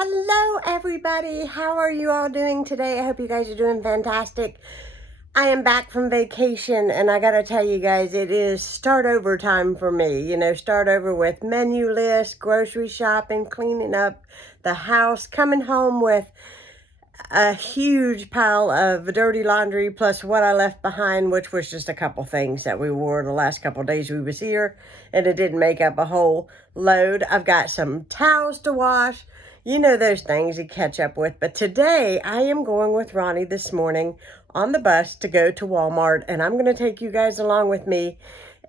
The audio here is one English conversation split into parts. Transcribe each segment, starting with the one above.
Hello everybody, how are you all doing today? I hope you guys are doing fantastic. I am back from vacation and I gotta tell you guys, it is start over time for me. You know, start over with menu lists, grocery shopping, cleaning up the house, coming home with a huge pile of dirty laundry plus what I left behind, which was just a couple things that we wore the last couple days we was here, and it didn't make up a whole load. I've got some towels to wash. You know those things you catch up with. But today I am going with Ronnie this morning on the bus to go to Walmart, and I'm going to take you guys along with me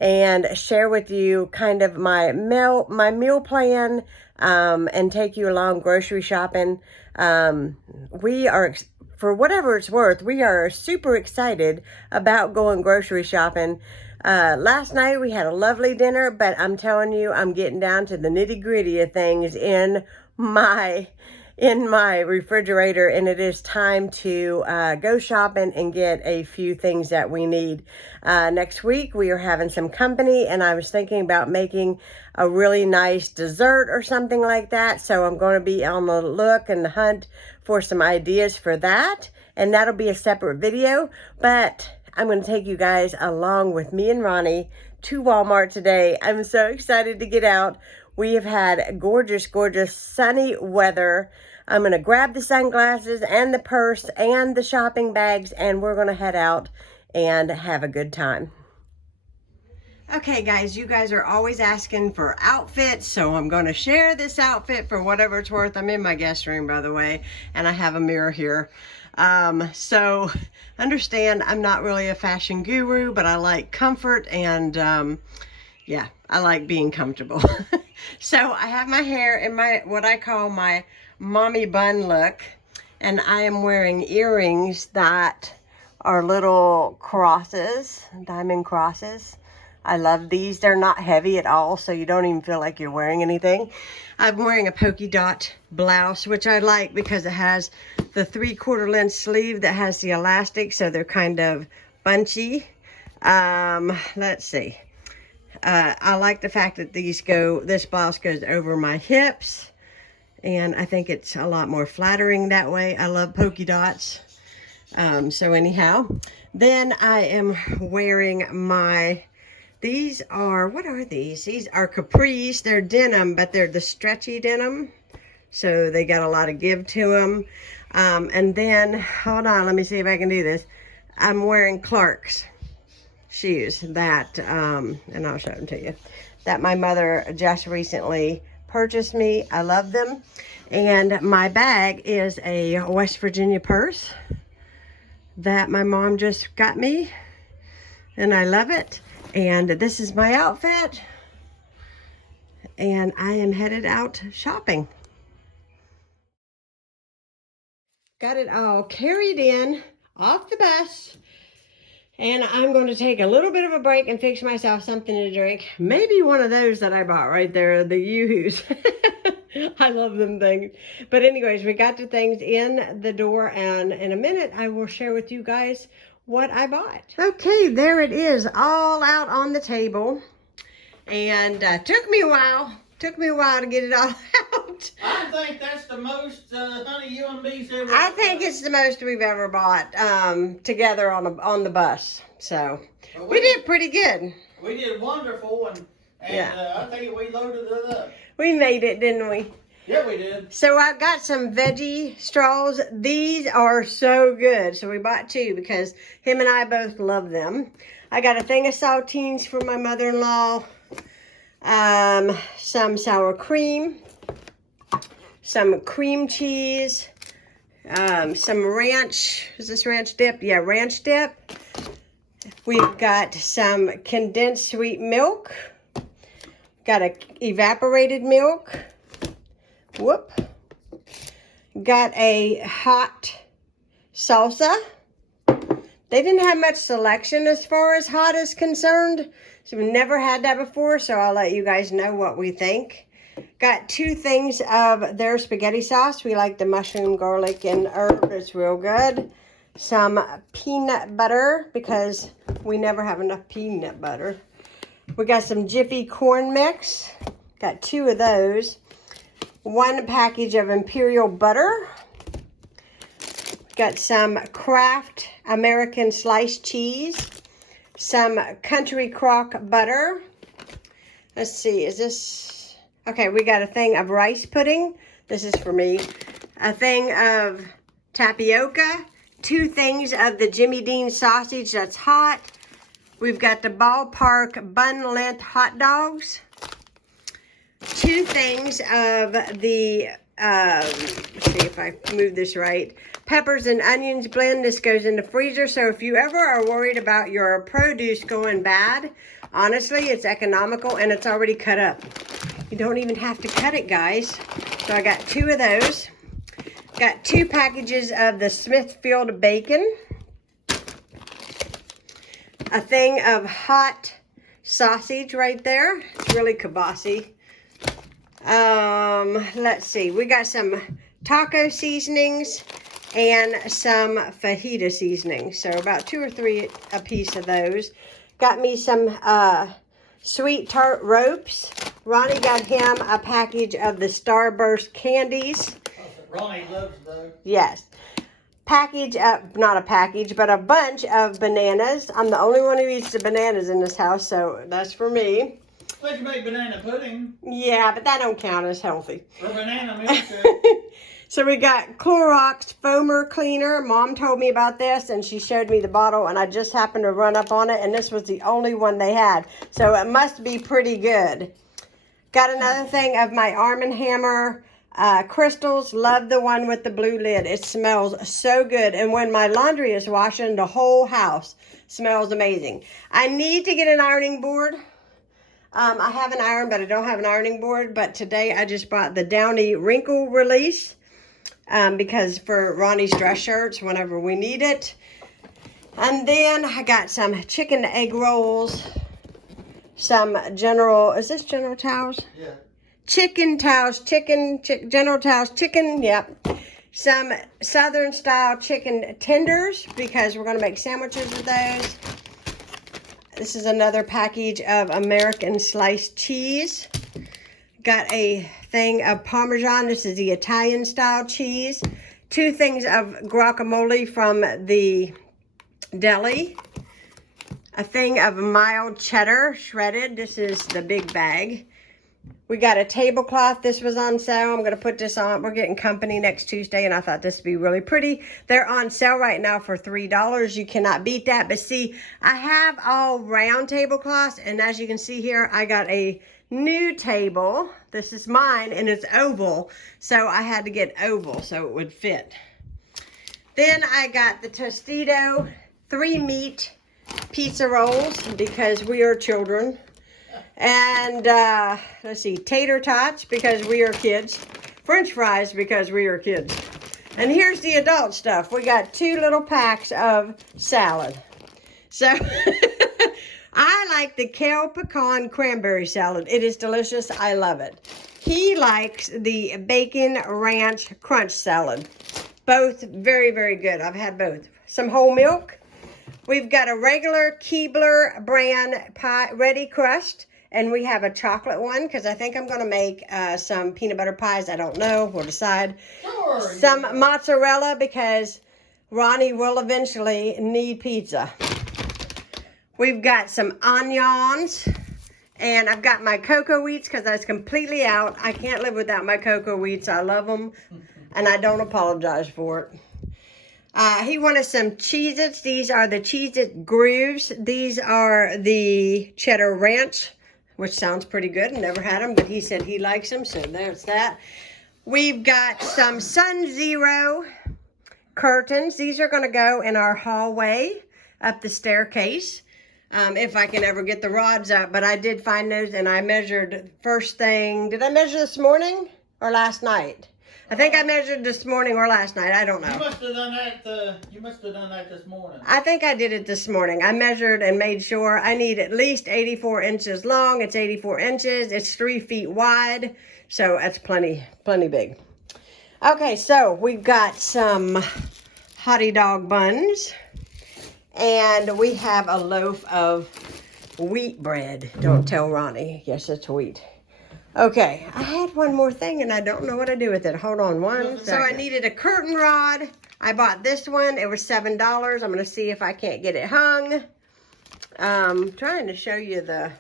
and share with you kind of my meal plan, and take you along grocery shopping. We are, for whatever it's worth, we are super excited about going grocery shopping. Last night we had a lovely dinner, but I'm telling you, I'm getting down to the nitty gritty of things in my refrigerator, and it is time to go shopping and get a few things that we need. Next week we are having some company, and I was thinking about making a really nice dessert or something like that, so I'm going to be on the look and the hunt for some ideas for that, and that'll be a separate video. But I'm going to take you guys along with me and Ronnie to Walmart today. I'm so excited to get out. We have had gorgeous, gorgeous sunny weather. I'm going to grab the sunglasses and the purse and the shopping bags, and we're going to head out and have a good time. Okay, guys, you guys are always asking for outfits, so I'm going to share this outfit for whatever it's worth. I'm in my guest room, by the way, and I have a mirror here. So understand I'm not really a fashion guru, but I like comfort, and yeah, I like being comfortable. So I have my hair in my, what I call my mommy bun look, and I am wearing earrings that are little crosses, diamond crosses. I love these. They're not heavy at all, so you don't even feel like you're wearing anything. I'm wearing a polka dot blouse, which I like because it has the 3/4 length sleeve that has the elastic, so they're kind of bunchy. Let's see. I like the fact that this blouse goes over my hips, and I think it's a lot more flattering that way. I love polka dots. So anyhow, then I am wearing these are, what are these? These are capris. They're denim, but they're the stretchy denim, so they got a lot of give to them. And then, hold on, let me see if I can do this. I'm wearing Clark's shoes that, and I'll show them to you, that my mother just recently purchased me. I love them. And my bag is a West Virginia purse that my mom just got me, and I love it. And this is my outfit, and I am headed out shopping. Got it all carried in off the bus, and I'm going to take a little bit of a break and fix myself something to drink. Maybe one of those that I bought right there, the Yoo-Hoos. I love them things. But anyways, we got the things in the door, and in a minute I will share with you guys what I bought. Okay, there it is, all out on the table. And took me a while to get it all out. I think that's the most, honey, you and me's ever. I think it's the most we've ever bought together on the bus. So well, we did pretty good. We did wonderful, and yeah. I tell you, we loaded it up. We made it, didn't we? Yeah, we did. So I've got some veggie straws. These are so good. So we bought two because him and I both love them. I got a thing of saltines for my mother-in-law. Some sour cream. Some cream cheese. Some ranch. Is this ranch dip? Yeah, ranch dip. We've got some condensed sweet milk. Got a evaporated milk. Whoop. Got a hot salsa. They didn't have much selection as far as hot is concerned. So we've never had that before, so I'll let you guys know what we think. Got 2 things of their spaghetti sauce. We like the mushroom, garlic, and herb. It's real good. Some peanut butter, because we never have enough peanut butter. We got some Jiffy corn mix. Got 2 of those. 1 package of Imperial butter. Got some Kraft American sliced cheese. Some Country Crock butter. Let's see, is this... Okay, we got a thing of rice pudding. This is for me. A thing of tapioca. 2 things of the Jimmy Dean sausage that's hot. We've got the Ballpark bun length hot dogs. 2 things of the, let's see if I move this right, peppers and onions blend. This goes in the freezer. So if you ever are worried about your produce going bad, honestly, it's economical and it's already cut up. You don't even have to cut it, guys. So I got 2 of those. Got 2 packages of the Smithfield bacon. A thing of hot sausage right there. It's really kibossy. Let's see. We got some taco seasonings and some fajita seasonings. So about 2 or 3 a piece of those. Got me some sweet tart ropes. Ronnie got him a package of the Starburst candies. Ronnie loves those. Yes. Package of, not a package, but a bunch of bananas. I'm the only one who eats the bananas in this house, so that's for me. But you make banana pudding. Yeah, but that don't count as healthy. Or banana milkshake. So we got Clorox foamer cleaner. Mom told me about this and she showed me the bottle and I just happened to run up on it and this was the only one they had. So it must be pretty good. Got another thing of my Arm & Hammer crystals. Love the one with the blue lid. It smells so good. And when my laundry is washing, the whole house smells amazing. I need to get an ironing board. I have an iron, but I don't have an ironing board. But today I just bought the Downy wrinkle release because for Ronnie's dress shirts whenever we need it. And then I got some chicken egg rolls, some General, is this General Towels? Yeah. Chicken towels, General Towels, chicken, yep. Some Southern style chicken tenders because we're going to make sandwiches with those. This is another package of American sliced cheese. Got a thing of Parmesan. This is the Italian style cheese. 2 things of guacamole from the deli. A thing of mild cheddar shredded. This is the big bag. We got a tablecloth. This was on sale. I'm going to put this on. We're getting company next Tuesday, and I thought this would be really pretty. They're on sale right now for $3. You cannot beat that. But see, I have all round tablecloths, and as you can see here, I got a new table. This is mine, and it's oval. So I had to get oval so it would fit. Then I got the Tostito 3-meat pizza rolls because we are children. And let's see, tater tots because we are kids. French fries because we are kids. And here's the adult stuff. We got 2 little packs of salad. So I like the kale pecan cranberry salad. It is delicious. I love it. He likes the bacon ranch crunch salad. Both very, very good. I've had both. Some whole milk. We've got a regular Keebler brand pie ready crust. And we have a chocolate one because I think I'm going to make some peanut butter pies. I don't know. We'll decide. Sure. Some mozzarella because Ronnie will eventually need pizza. We've got some onions. And I've got my cocoa wheats because I was completely out. I can't live without my cocoa wheats. I love them. And I don't apologize for it. He wanted some Cheez-Its. These are the Cheez-It Grooves. These are the Cheddar Ranch, which sounds pretty good. Never had them, but he said he likes them, so there's that. We've got some Sun Zero curtains. These are going to go in our hallway up the staircase, if I can ever get the rods up. But I did find those, and I measured first thing. Did I measure this morning or last night? I think I measured this morning or last night. I don't know. You must have done that. You must have done that this morning. I think I did it this morning. I measured and made sure I need at least 84 inches long. It's 84 inches. It's 3 feet wide. So that's plenty big. Okay, so we've got some hottie dog buns. And we have a loaf of wheat bread. Don't tell Ronnie. Yes, it's wheat. Okay, I had one more thing and I don't know what to do with it. Hold on one second. So I needed a curtain rod. I bought this one. It was $7. I'm going to see if I can't get it hung. Trying to show you the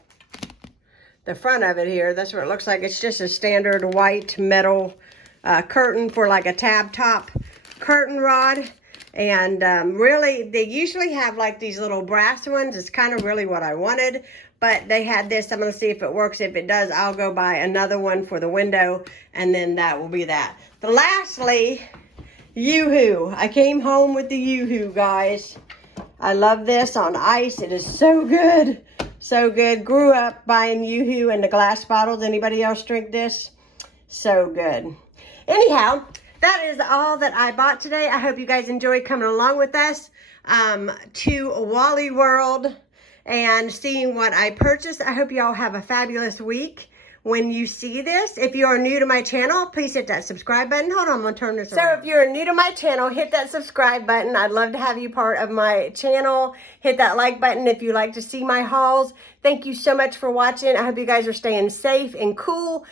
front of it here. That's what it looks like. It's just a standard white metal curtain for like a tab top curtain rod. And really, they usually have like these little brass ones. It's kind of really what I wanted. But they had this. I'm going to see if it works. If it does, I'll go buy another one for the window. And then that will be that. But lastly, Yoo-hoo. I came home with the Yoo-hoo, guys. I love this on ice. It is so good. So good. Grew up buying Yoo-hoo in the glass bottles. Anybody else drink this? So good. Anyhow, that is all that I bought today. I hope you guys enjoyed coming along with us to Wally World and seeing what I purchased. I hope you all have a fabulous week. When you see this, if you are new to my channel, please hit that subscribe button. Hold on, I'm going to turn this around. So if you're new to my channel, hit that subscribe button. I'd love to have you part of my channel. Hit that like button if you like to see my hauls. Thank you so much for watching. I hope you guys are staying safe and cool.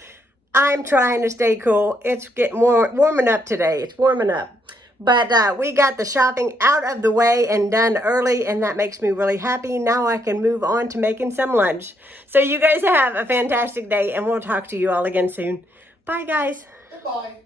I'm trying to stay cool. It's getting warming up today. It's warming up. But we got the shopping out of the way and done early, and that makes me really happy. Now I can move on to making some lunch. So you guys have a fantastic day, and we'll talk to you all again soon. Bye, guys. Goodbye.